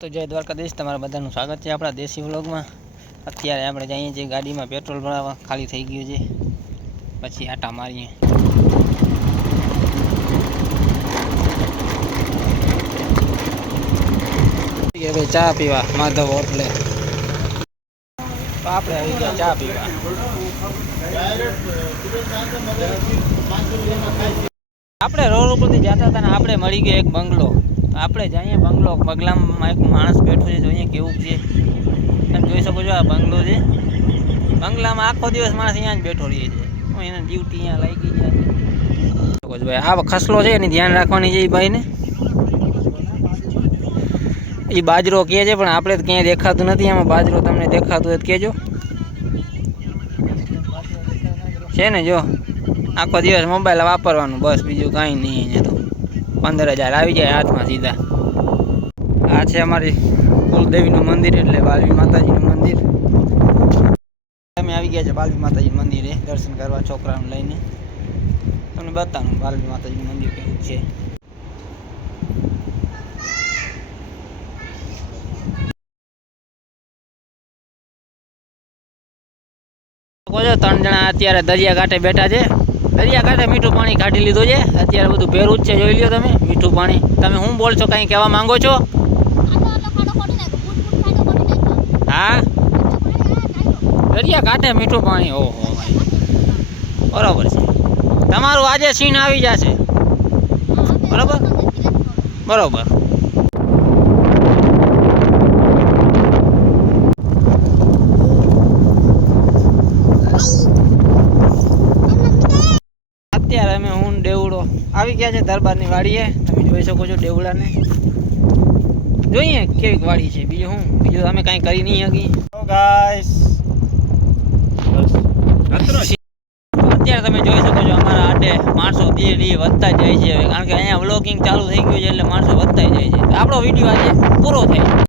તો જય દ્વારકાધીશ, તમારા બધાનું સ્વાગત છે આપણા દેશી વ્લોગમાં। અત્યારે આપણે જઈએ છીએ ગાડીમાં પેટ્રોલ ભરાવવા, ખાલી થઈ ગયું છે, પછી આટા મારીએ। હવે ચા પીવા માધવ હોટલે, તો આપણે આવી ગયા ચા પીવા। આપણે રોડ ઉપરથી જતા હતા ને આપણે મળી ગયો એક બંગલો। આપણે જઈએ બંગલામાં એક માણસ બેઠો છે, જોઈએ કેવું છે। તમે જોઈ શકો છો, આ બંગલો છે। બંગલામાં આખો દિવસ માણસ અહીંયા જ બેઠો રહે છે, એને ડ્યુટી અહીંયા લાગી ગયા છે। ભાઈ આ ખસલો છે, એની ધ્યાન રાખવાની છે એ ભાઈને। એ બાજરો કહે છે, પણ આપણે તો ક્યાંય દેખાતું નથી। આમાં બાજરો તમને દેખાતું હોય તો કહેજો। છે ને, જો આખો દિવસ મોબાઈલ વાપરવાનું, બસ બીજું કાંઈ નહીં। અહીંયા તો 15,000 આવી જાય હાથમાં સીધા। આ છે અમારી કુલદેવીનું મંદિર, એટલે બાલવી માતાજીનું મંદિર। અમે આવી ગયા છે બાલવી માતાજીનું મંદિરે દર્શન કરવા, છોકરાને લઈને। તમને બતાવું બાલવી માતાજીનું મંદિર કેવું છે। ત્રણ જણા અત્યારે દરિયાકાંઠે બેઠા છે। દરિયાકાંઠે મીઠું પાણી કાઢી લીધું છે, અત્યારે બધું ભેરું જ છે, જોઈ લ્યો તમે મીઠું પાણી। તમે શું બોલશો, કંઈ કહેવા માંગો છો? હા, દરિયાકાંઠે મીઠું પાણી, ઓહો ભાઈ, બરોબર છે। તમારું આજે સીન આવી જશે, બરોબર બરોબર। અત્યારે અમે હું દેવડો આવી ગયા છે દરબારની વાડીએ, તમે જોઈ શકો છો દેવડાને। જોઈએ કેવી વાડી છે, બીજું અમે કાંઈ કરી નહીં શકી। અત્યારે તમે જોઈ શકો છો અમારા આટે માણસો ધીરે ધીરે વધતા જાય છે, કારણ કે અહીંયા વ્લોગિંગ ચાલુ થઈ ગયું છે, એટલે માણસો વધતા જાય છે। આપણો વિડીયો આજે પૂરો થાય।